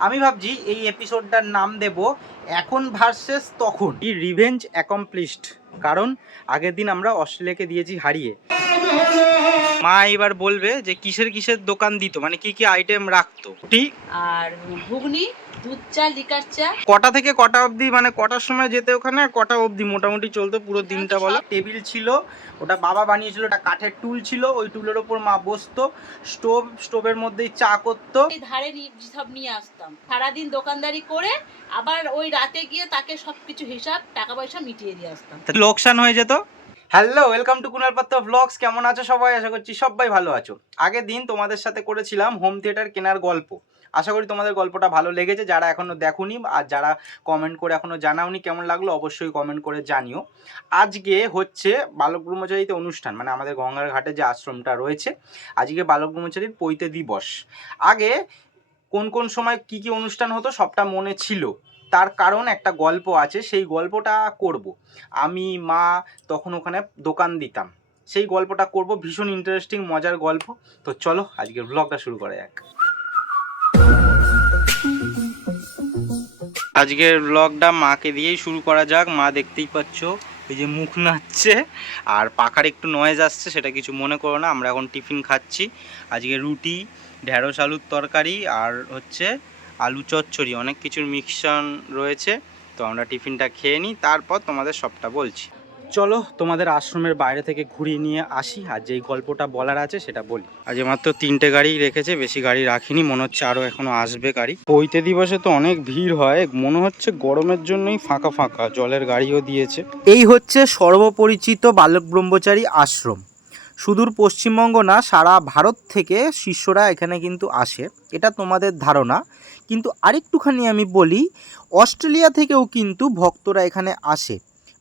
আমি ভাবছি এই এপিসোডটার নাম দেব এখন ভার্সেস তখন। ই রিভেঞ্জ অ্যাকমপ্লিশড কারণ আগের দিন আমরা অস্ট্রেলিয়াকে দিয়েছি হারিয়ে। মা এবার বলবে যে কিসের কিসের দোকান দিত? মানে কি কি আইটেম রাখতো? ঠিক আর ঘুগনি দুধ চা লিকার চা। কটা থেকে কটা অবধি? মানে কটার সময় যেতে ওখানে? কটা অবধি? মোটামুটি চলতো পুরো দিনটা বলো। টেবিল ছিল ওটা বাবা বানিয়েছিল ওটা কাঠের টুল ছিল ওই টুলের ওপর মা বসতো স্টোভ স্টোভের মধ্যেই চা করতো। ধারে সব নিয়ে আসতাম। সারাদিন দোকানদারি করে আবার ওই রাতে গিয়ে তাকে সবকিছু হিসাব টাকা পয়সা মিটিয়ে দিয়ে আসতাম। লোকসান হয়ে যেত? হ্যালো ওয়েলকাম টু কুনাল পাত্র ব্লগস কেমন আছো সবাই? আশা করছি সবাই ভালো আছো। আগের দিন তোমাদের সাথে করেছিলাম হোম থিয়েটার কেনার গল্প। আশা করি তোমাদের গল্পটা ভালো লেগেছে। যারা এখনও দেখোনি আর যারা কমেন্ট করে এখনও জানাওনি কেমন লাগল অবশ্যই কমেন্ট করে জানিও। আজকে হচ্ছে বালক ব্রহ্মচারীতে অনুষ্ঠান মানে আমাদের গঙ্গার ঘাটে যে আশ্রমটা রয়েছে, আজকে বালক ব্রহ্মচারীর পৈতে দিবস। আগে কোন কোন সময় কি কি অনুষ্ঠান হতো সবটা মনে ছিল, তার কারণ একটা গল্প আছে, সেই গল্পটা করব। আমি, মা তখন ওখানে দোকান দিতাম, সেই গল্পটা করব, ভীষণ ইন্টারেস্টিং মজার গল্প। তো চলো আজকের ব্লগটা শুরু করা যাক। আজকের ব্লগটা মাকে দিয়েই শুরু করা যাক। মা দেখতেই পাচ্ছ, এই যে মুখ নাচছে আর পাখার একটু নয়েজ আসছে, সেটা কিছু মনে করো না, আমরা এখন টিফিন খাচ্ছি। আজকে রুটি, ঢেঁড়স আলুর তরকারি, আর হচ্ছে আলু চচ্চড়ি, অনেক কিছুর মিক্সন রয়েছে। তো আমরা টিফিনটা খেয়ে নিই, তারপর তোমাদের সবটা বলছি। চলো তোমাদের আশ্রমের বাইরে থেকে ঘুরিয়ে নিয়ে আসি, আর যেই গল্পটা বলার আছে সেটা বলি। আজ মাত্র তিনটে গাড়ি রেখেছে, বেশি গাড়ি রাখিনি, মনে হচ্ছে আরও এখনও আসবে গাড়ি। পৈতে দিবসে তো অনেক ভিড় হয়, মনে হচ্ছে গরমের জন্যই ফাঁকা ফাঁকা, জলের গাড়িও দিয়েছে। এই হচ্ছে সর্বপরিচিত বালক ব্রহ্মচারী আশ্রম। সুদূর পশ্চিমবঙ্গ না, সারা ভারত থেকে শিষ্যরা এখানে কিন্তু আসে, এটা তোমাদের ধারণা। কিন্তু আরেকটুখানি আমি বলি, অস্ট্রেলিয়া থেকেও কিন্তু ভক্তরা এখানে আসে।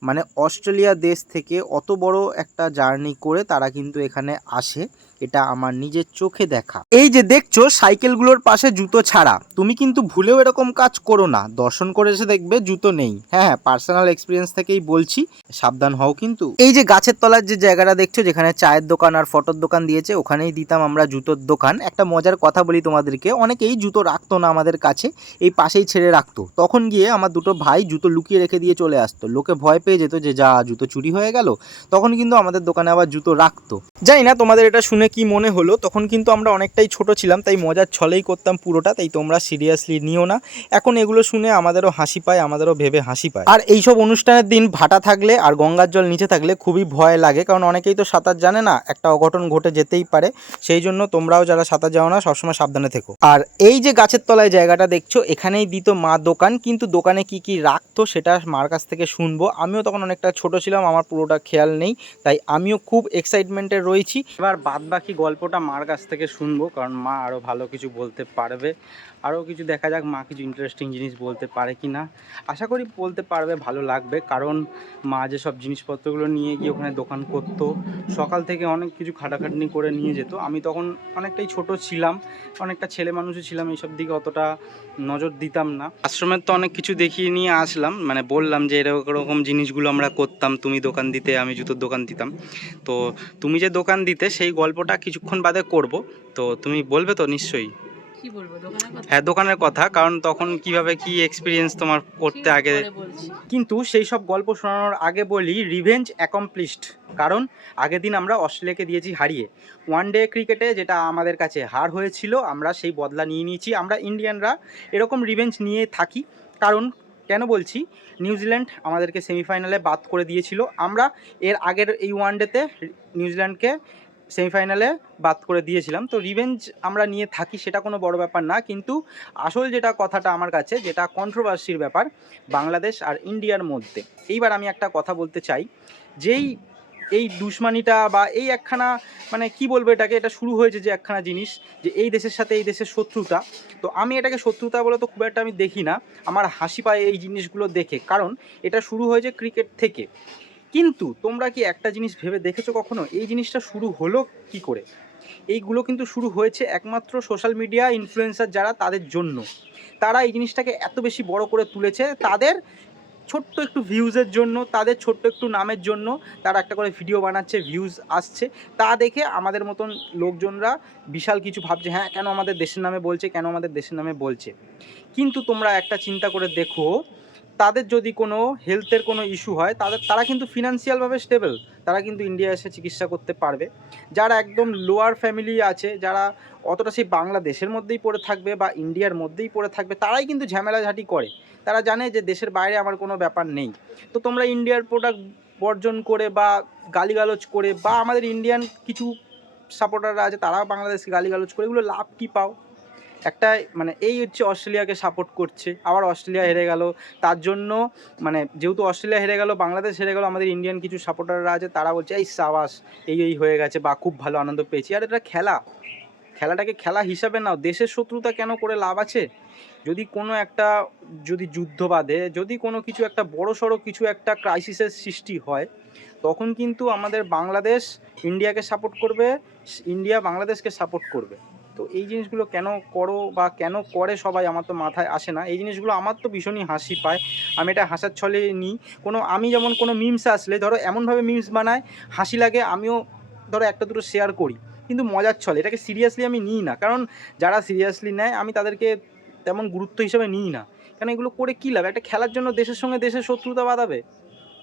মানে অস্ট্রেলিয়া দেশ থেকে অত বড় একটা জার্নি করে তারা কিন্তু এখানে আসে। এটা আমার নিজের চোখে দেখা। এই যে দেখছ, সাইকেলগুলোর পাশে জুতো ছাড়া। তুমি কিন্তু ভুলেও এরকম কাজ করো না। দর্শন করে এসে দেখবে জুতো নেই। হ্যাঁ হ্যাঁ পার্সোনাল এক্সপিরিয়েন্স থেকেই বলছি, সাবধান হও কিন্তু। এই যে গাছের তলার যে জায়গাটা দেখছ, যেখানে চায়ের দোকান আর ফটোর দোকান দিয়েছে, ওখানেই দিতাম আমরা জুতোর দোকান। একটা মজার কথা বলি তোমাদেরকে, অনেকেই জুতো রাখতো না আমাদের কাছে, এই পাশেই ছেড়ে রাখতো। তখন গিয়ে আমার দুটো ভাই জুতো লুকিয়ে রেখে দিয়ে চলে আসতো। লোকে ভয় পেয়ে যেত যে, যা, জুতো চুরি হয়ে গেল। তখন কিন্তু আমাদের দোকানে আবার জুতো রাখতো। জানি না তোমাদের এটা শুনে কি মনে হলো, তখন কিন্তু আমরা অনেকটাই ছোট ছিলাম, তাই মজার ছলেই করতাম পুরোটা, তাই তোমরা সিরিয়াসলি নিও না। এখন এগুলো শুনে আমাদেরও হাসি পায়, আমাদেরও ভেবে হাসি পায়। আর এইসব অনুষ্ঠানের দিন ভাটা থাকলে আর গঙ্গার জল নিচে থাকলে খুবই ভয় লাগে, কারণ অনেকেই তো সাঁতার জানে না, একটা অঘটন ঘটে যেতেই পারে। সেই জন্য তোমরাও যারা সাঁতার যাও না, সবসময় সাবধানে থেকো। আর এই যে গাছের তলায় জায়গাটা দেখছ, এখানেই দিত মা দোকান, কিন্তু দোকানে কি কি রাখতো সেটা মার কাছ থেকে শুনব। আমিও তখন অনেকটা ছোট ছিলাম, আমার পুরোটা খেয়াল নেই, তাই আমিও খুব এক্সাইটমেন্টে রয়েছি। এবার বাদ বাকি গল্পটা মার কাছ থেকে শুনব, কারণ মা আরও ভালো কিছু বলতে পারবে। আরও কিছু দেখা যাক, মা কিছু ইন্টারেস্টিং জিনিস বলতে পারে কি না। আশা করি বলতে পারবে, ভালো লাগবে। কারণ মা যে সব জিনিসপত্রগুলো নিয়ে গিয়ে ওখানে দোকান করতো, সকাল থেকে অনেক কিছু খাটাখাটনি করে নিয়ে যেত। আমি তখন অনেকটাই ছোট ছিলাম, অনেকটা ছেলে মানুষও ছিলাম, এইসব দিকে অতটা নজর দিতাম না। আশ্রমের তো অনেক কিছু দেখিয়ে নিয়ে আসলাম মানে বললাম যে এরকম জিনিসগুলো আমরা করতাম, তুমি দোকান দিতে, আমি জুতোর দোকান দিতাম। তো তুমি যে দোকান দিতে, সেই গল্পটা কিছুক্ষণ বাদে করব। তো তুমি বলবে তো নিশ্চয়ই? কি বলব? দোকানের কথা? হ্যাঁ দোকানের কথা কারণ তখন কীভাবে কি এক্সপিরিয়েন্স তোমার করতে আগে কিন্তু সেই সব গল্প শোনানোর আগে বলি রিভেঞ্জ অ্যাকমপ্লিশড কারণ আগের দিন আমরা অস্ট্রেলিয়াকে দিয়েছি হারিয়ে। ওয়ান ডে ক্রিকেটে যেটা আমাদের কাছে হার হয়েছিল আমরা সেই বদলা নিয়ে নিয়েছি। আমরা ইন্ডিয়ানরা এরকম রিভেঞ্জ নিয়ে থাকি কারণ কেন বলছি নিউজিল্যান্ড আমাদেরকে সেমিফাইনালে বাদ করে দিয়েছিল। আমরা এর আগের এই ওয়ান ডেতে নিউজিল্যান্ডকে সেমিফাইনালে বাদ করে দিয়েছিলাম। তো রিভেঞ্জ আমরা নিয়ে থাকি সেটা কোনো বড় ব্যাপার না। কিন্তু আসল যেটা কথাটা আমার কাছে, যেটা কন্ট্রোভার্সির ব্যাপার, বাংলাদেশ আর ইন্ডিয়ার মধ্যে। এইবার আমি একটা কথা বলতে চাই। যেই, এই দুশ্মানিটা বা এই একখানা মানে কি বলব এটাকে, এটা শুরু হয়েছে যে একখানা জিনিস, যে এই দেশের সাথে এই দেশের শত্রুতা। তো আমি এটাকে শত্রুতা বলে তো খুব একটা আমি দেখি না। আমার হাসি পায় এই জিনিসগুলো দেখে। কারণ এটা শুরু হয়েছে ক্রিকেট থেকে। কিন্তু তোমরা কি একটা জিনিস ভেবে দেখেছ কখনো? এই জিনিসটা শুরু হলো কি করে? এইগুলো কিন্তু শুরু হয়েছে একমাত্র সোশ্যাল মিডিয়া ইনফ্লুয়েন্সার যারা তাদের জন্য। তারা এই জিনিসটাকে এত বেশি বড় করে তুলেছে তাদের ছোট্ট একটু ভিউজের জন্য, তাদের ছোট্ট একটু নামের জন্য তারা একটা করে ভিডিও বানাচ্ছে ভিউজ আসছে। তা দেখে আমাদের মতন লোকজনরা বিশাল কিছু ভাবছে হ্যাঁ কেন আমাদের দেশের নামে বলছে, কেন আমাদের দেশের নামে বলছে? কিন্তু তোমরা একটা চিন্তা করে দেখো তাদের যদি কোনো হেলথের কোনো ইস্যু হয়, তাদের, তারা কিন্তু ফিনান্সিয়ালভাবে স্টেবল তারা কিন্তু ইন্ডিয়া এসে চিকিৎসা করতে পারবে। যারা একদম লোয়ার ফ্যামিলি আছে, যারা অতটা সেই বাংলাদেশের মধ্যেই পড়ে থাকবে বা ইন্ডিয়ার মধ্যেই পড়ে থাকবে, তারাই কিন্তু ঝামেলাঝাটি করে। তারা জানে যে দেশের বাইরে আমার কোনো ব্যাপার নেই। তো তোমরা ইন্ডিয়ার প্রোডাক্ট বর্জন করে বা গালিগালোচ করে বা আমাদের ইন্ডিয়ান কিছু সাপোর্টাররা আছে, তারাও বাংলাদেশকে গালিগালোচ করে, এগুলো লাভ কী পাও? একটা মানে এই হচ্ছে অস্ট্রেলিয়াকে সাপোর্ট করছে। আবার অস্ট্রেলিয়া হেরে গেল। তার জন্য মানে যেহেতু অস্ট্রেলিয়া হেরে গেল, বাংলাদেশ হেরে গেল, আমাদের ইন্ডিয়ান কিছু সাপোর্টাররা আছে, তারা বলছে, এই সাবাস, এই এই হয়ে গেছে, বা খুব ভালো আনন্দ পেয়েছি। আর এটা খেলা। খেলাটাকে খেলা হিসাবে নাও। দেশের শত্রুতা কেন করে লাভ আছে? যদি কোনো একটা, যদি যুদ্ধ বাঁধে, যদি কোনো কিছু একটা বড় সড়ো কিছু একটা ক্রাইসিসের সৃষ্টি হয়, তখন কিন্তু আমাদের বাংলাদেশ ইন্ডিয়াকে সাপোর্ট করবে ইন্ডিয়া বাংলাদেশকে সাপোর্ট করবে। তো এই জিনিসগুলো কেন করো বা কেন করে সবাই আমার তো মাথায় আসে না? এই জিনিসগুলো আমার তো ভীষণই হাসি পায়। আমি এটা হাসার ছলে নিই কোনো, আমি যেমন কোনো মিমস আসলে, ধরো এমনভাবে মিমস বানায় হাসি লাগে, আমিও ধরো একটা দুটো শেয়ার করি। কিন্তু মজার ছলে, এটাকে সিরিয়াসলি আমি নিই না। কারণ যারা সিরিয়াসলি নেয়, আমি তাদেরকে তেমন গুরুত্ব হিসেবে নিই না। কারণ এগুলো করে কী লাভ? একটা খেলার জন্য দেশের সঙ্গে দেশের শত্রুতা বাঁধাবে।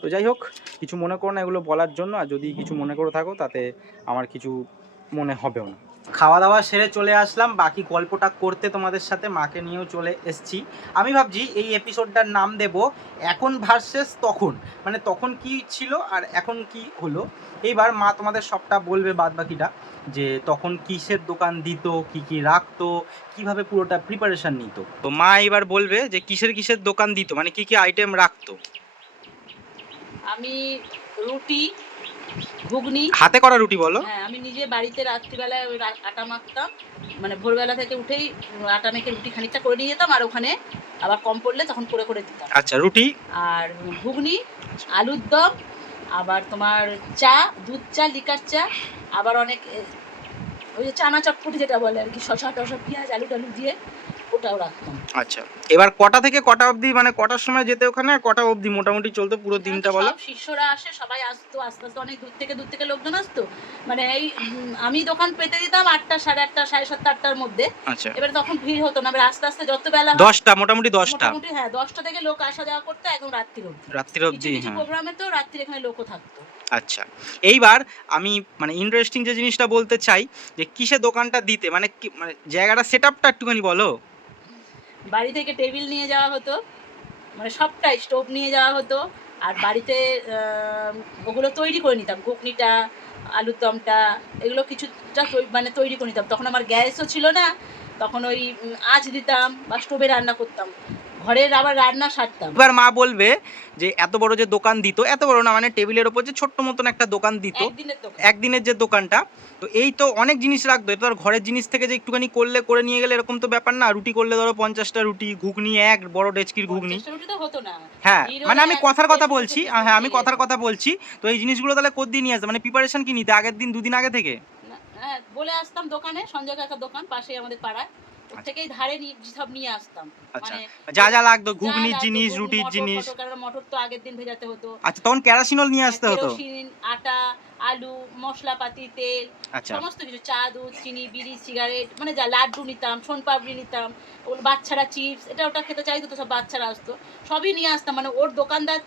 তো যাই হোক, কিছু মনে করো না এগুলো বলার জন্য। আর যদি কিছু মনে করে থাকো, তাতে আমার কিছু মনে হবেও না। খাওয়া দাওয়া সেরে চলে আসলাম। বাকি গল্পটা করতে তোমাদের সাথে মাকে নিয়েও চলে এসেছি। আমি ভাবছি এই এপিসোডটার নাম দেব, এখন ভার্সেস তখন। মানে তখন কি ছিল আর এখন কি হলো? এইবার মা তোমাদের সবটা বলবে বাদ বাকিটা যে তখন কিসের দোকান দিত, কি কি রাখতো, কীভাবে পুরোটা প্রিপারেশন নিত। তো মা এবার বলবে যে কিসের কিসের দোকান দিত মানে কি কি আইটেম রাখতো। আমি রুটি ঘুগনি। হাতে করা রুটি বলো। হ্যাঁ আমি নিজে বাড়িতে রাত্রিবেলায় ওই আটা মাখতাম। মানে ভোরবেলা থেকে উঠেই আটা মেখে রুটি খানিকটা করে নিয়ে যেতাম আর ওখানে আবার কম পড়লে তখন করে করে দিতাম। আচ্ছা রুটি? আর ঘুগনি আলুর দম আবার তোমার চা দুধ চা লিকার চা আবার অনেক ওই যে চানা চটপটি যেটা বলে আর কি শশা টশা পেঁয়াজ আলু টালু দিয়ে ওটাও রাখতাম। আচ্ছা এবার কটা থেকে কটা অবধি? মানে কটার সময় যেতে ওখানে? আর কটা অবধি? মোটামুটি চলতো পুরো দিনটা বলো। সব শিষ্যরা আসে সবাই আসতো আস্তে আস্তে অনেক দূর থেকে দূর থেকে লোকজন আসতো। মানে এই আমি দোকান পেতে দিতাম আটটা সাড়ে আটটা সাড়ে সাতটা আটটার মধ্যে। আচ্ছা। এবার তখন ভিড় হতো না এবার আস্তে আস্তে যত বেলা দশটা মোটামুটি দশটা। মোটামুটি হ্যাঁ দশটা থেকে লোক আসা যাওয়া করতে একদম রাত্রির অবধি। রাত্রির অবধি হ্যাঁ। প্রোগ্রামে তো রাত্রির এখানে লোকও থাকতো। আচ্ছা এইবার আমি মানে ইন্টারেস্টিং যে জিনিসটা বলতে চাই যে কিসে দোকানটা দিতে? মানে মানে জায়গাটা সেট আপটা একটুখানি বলো। বাড়ি থেকে টেবিল নিয়ে যাওয়া হতো মানে সবটাই স্টোভ নিয়ে যাওয়া হতো, আর বাড়িতে ওগুলো তৈরি করে নিতাম, ঘুগনিটা, আলুর দমটা, এগুলো কিছুটা মানে তৈরি করে নিতাম। তখন আমার গ্যাসও ছিল না, তখন ওই আঁচ দিতাম বা স্টোভে রান্না করতাম। ঘরের আবার রান্না সারতাম। এবার মা বলবে যে এত বড় যে দোকান দিত এত বড় না মানে টেবিলের ওপর যে ছোট্ট মতন একটা দোকান দিত একদিনের যে দোকানটা। তো এই তো অনেক জিনিস রাখতো। এটা আর ঘরের জিনিস থেকে যে একটুখানি করলে করে নিয়ে গেলে এরকম তো ব্যাপার না। রুটি করলে ধরো পঞ্চাশটা রুটি ঘুগনি এক বড় ডেচকির ঘুগনি। হ্যাঁ মানে আমি কথার কথা বলছি। হ্যাঁ আমি কথার কথা বলছি। তো এই জিনিসগুলো তাহলে কোন দিয়ে নিয়ে আসতে। মানে প্রিপারেশন কি নিতে? আগের দিন দুদিন আগে থেকে? হ্যাঁ বলে আসতাম দোকানে সঞ্জয় কাকার দোকান পাশেই আমাদের পাড়ায়। ওর। থেকেই ধারে সব নিয়ে আসতাম। আচ্ছা। মানে যা যা লাগতো ঘুগনির জিনিস রুটির জিনিস। মটর তো আগের দিন ভেজাতে হতো। আচ্ছা তখন ক্যারাসিনল নিয়ে আসতে হতো? আটা আলু মশলাপাতি তেল আচ্ছা। সমস্ত কিছু চা দুধ চিনি বিড়ি সিগারেট মানে যা লাড্ডু নিতাম সোনপাপড়ি নিতাম ওগুলো বাচ্চারা চিপস এটা ওটা খেতে চাইতো তো সব বাচ্চারা আসতো। সবই নিয়ে আসতাম মানে ওর দোকানদার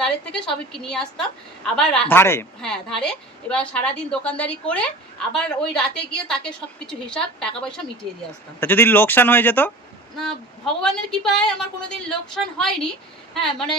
দারের থেকে সবই নিয়ে আসতাম। আবার ধারে? হ্যাঁ ধারে। এবার সারাদিন দোকানদারি করে আবার ওই রাতে গিয়ে তাকে সব কিছু হিসাব টাকা পয়সা মিটিয়ে দিয়ে আসতাম। তা যদি লোকসান হয়ে যেত? না ভগবানের কৃপায় আমার কোনোদিন লোকসান হয়নি। হ্যাঁ মানে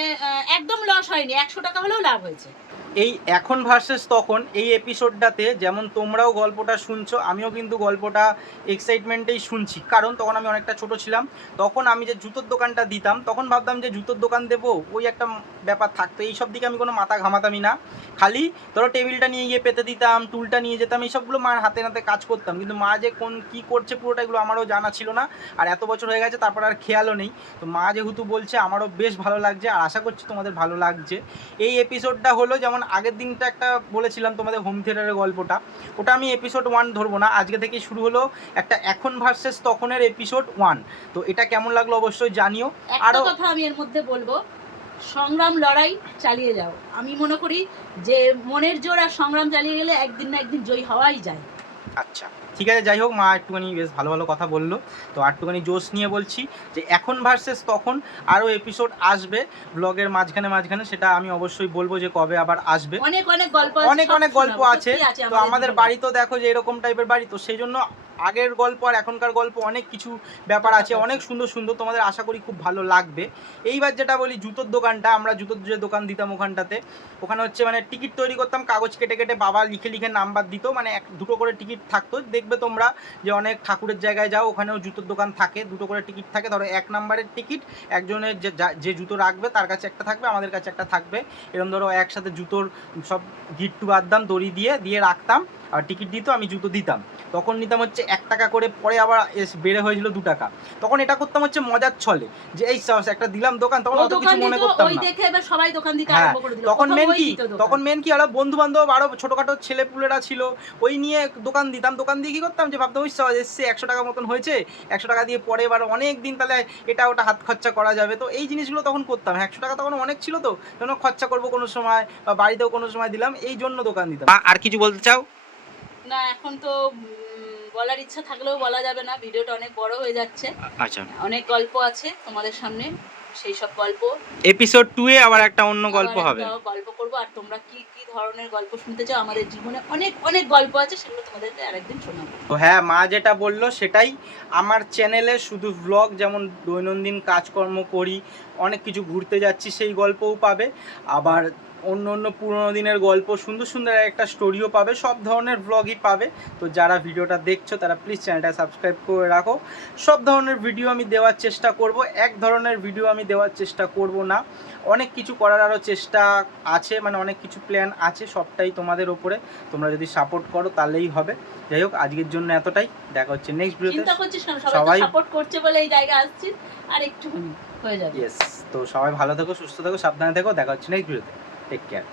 একদম লস হয়নি। একশো টাকা হলেও লাভ হয়েছে। এই এখন ভার্সেস তখন এই এপিসোডটাতে যেমন তোমরাও গল্পটা শুনছো, আমিও কিন্তু গল্পটা এক্সাইটমেন্টেই শুনছি। কারণ তখন আমি অনেকটা ছোট ছিলাম, তখন আমি যে জুতোর দোকানটা দিতাম, তখন ভাবতাম যে জুতোর দোকান দেবো, ওই একটা ব্যাপার থাকতো। এইসব দিকে আমি কোনো মাথা ঘামাতামই না। খালি ধরো টেবিলটা নিয়ে গিয়ে পেতে দিতাম, টুলটা নিয়ে যেতাম, এইসবগুলো মার হাতে নাতে কাজ করতাম। কিন্তু মা যে কোন কি করছে পুরোটা এগুলো আমারও জানা ছিল না। আর এত বছর হয়ে গেছে, তারপর আর খেয়ালও নেই। তো মা যেহেতু বলছে, আমারও বেশ ভালো লাগছে, আর আশা করছি তোমাদের ভালো লাগছে। এই এপিসোডটা হলো যেমন আগের দিনটা একটা বলেছিলাম তোমাদের হোম থিয়েটারের গল্পটা। ওটা আমি এপিসোড ওয়ান ধরবো না। আজকে থেকে শুরু হলো একটা এখন ভার্সেস তখনের এপিসোড ওয়ান তো এটা কেমন লাগল অবশ্যই জানিও। আরও আরো- কথা আমি এর মধ্যে বলব সংগ্রাম লড়াই চালিয়ে যাও। আমি মনে করি যে মনের জোর আর সংগ্রাম চালিয়ে গেলে একদিন না একদিন জয়ী হওয়াই যায়। আচ্ছা ঠিক আছে যাই হোক মা একটুখানি বেশ ভালো ভালো কথা বলল। তো একটুখানি জোশ নিয়ে বলছি যে এখন ভার্সেস তখন আরও এপিসোড আসবে ব্লগের মাঝখানে মাঝখানে সেটা আমি অবশ্যই বলব যে কবে আবার আসবে। অনেক অনেক গল্প আছে, অনেক অনেক গল্প আছে। তো আমাদের বাড়ি তো দেখো যে এরকম টাইপের বাড়ি তো সেই জন্য আগের গল্প আর এখনকার গল্প অনেক কিছু ব্যাপার আছে, অনেক সুন্দর সুন্দর তোমাদের আশা করি খুব ভালো লাগবে। এইবার যেটা বলি, জুতোর দোকানটা, আমরা জুতোর যে দোকান দিতাম ওখানটাতে, ওখানে হচ্ছে মানে টিকিট তৈরি করতাম, কাগজ কেটে কেটে বাবা লিখে লিখে নাম্বার দিত মানে এক, দুটো করে টিকিট থাকতো। দেখবে তোমরা যে অনেক ঠাকুরের জায়গায় যাও, ওখানেও জুতোর দোকান থাকে, দুটো করে টিকিট থাকে। ধরো এক নাম্বারের টিকিট, একজনের যে, যা- জুতো রাখবে, তার কাছে একটা থাকবে, আমাদের কাছে একটা থাকবে। এরকম ধরো একসাথে জুতোর সব গিট্টু বাঁধতাম দড়ি দিয়ে দিয়ে রাখতাম, আর টিকিট দিত, আমি জুতো দিতাম। তখন নিতাম হচ্ছে এক টাকা করে পরে আবার এস- বেড়ে হয়েছিল দু টাকা। তখন এটা করতাম হচ্ছে মজার ছলে যে এই সাহস একটা দিলাম দোকান তখন অত কিছু মনে করতাম না। দেখে এবার সবাই দোকান দিতে হ্যাঁ, আরম্ভ করে দিল। তখন মেন কি? তখন মেন কি আরও বন্ধু বান্ধব আরও ছোটখাটো ছেলে পুলেরা ছিল ওই নিয়ে দোকান দিতাম। দোকান দিয়ে কি করতাম যে ভাবতাম ওই সাহস এসছে একশো টাকা মতন হয়েছে একশো টাকা দিয়ে পরে এবার অনেক দিন তাহলে এটা ওটা হাত খরচা করা যাবে। তো এই জিনিসগুলো তখন করতাম। একশো টাকা তখন অনেক ছিল তো যেন খরচা করব কোনো সময় বা বাড়িতেও কোনো সময় দিলাম এই জন্য দোকান দিতাম। আর কিছু বলতে চাও? না এখন তো বলার ইচ্ছা থাকলেও বলা যাবে না ভিডিওটা অনেক বড় হয়ে যাচ্ছে। আচ্ছা। অনেক গল্প আছে তোমাদের সামনে সেই সব গল্প। এপিসোড টু এ আবার একটা অন্য গল্প হবে। গল্প করব আর তোমরা কি কি ধরনের গল্প শুনতে চাও? আমাদের জীবনে অনেক অনেক গল্প আছে সেগুলো তোমাদেরকে আরেকদিন শোনাবো। তো হ্যাঁ মা যেটা বলল সেটাই আমার চ্যানেলে শুধু ব্লগ যেমন দৈনন্দিন কাজকর্ম করি অনেক কিছু ঘুরতে যাচ্ছি সেই গল্পও পাবে। আবার অন্য অন্য পুরোনো দিনের গল্প সুন্দর সুন্দর একটা স্টোরিও পাবে সব ধরনের ব্লগই পাবে। তো যারা ভিডিওটা দেখছ তারা প্লিজ চ্যানেলটা সাবস্ক্রাইব করে রাখো। সব ধরনের ভিডিও আমি দেওয়ার চেষ্টা করব এক ধরনের ভিডিও আমি দেওয়ার চেষ্টা করব না। অনেক কিছু করার আরও চেষ্টা আছে মানে অনেক কিছু প্ল্যান আছে সবটাই তোমাদের ওপরে। তোমরা যদি সাপোর্ট করো তাহলেই হবে। যাই হোক আজকের জন্য এতটাই। দেখা হচ্ছে নেক্সট ভিডিওতে সবাই সাপোর্ট করছে বলে এই জায়গায় আসছি আর একটু হয়ে যাবে। ইয়েস তো সবাই ভালো থেকো সুস্থ থেকো সাবধানে থেকো। দেখা হচ্ছে নেক্সট ভিডিওতে টেক কেয়ার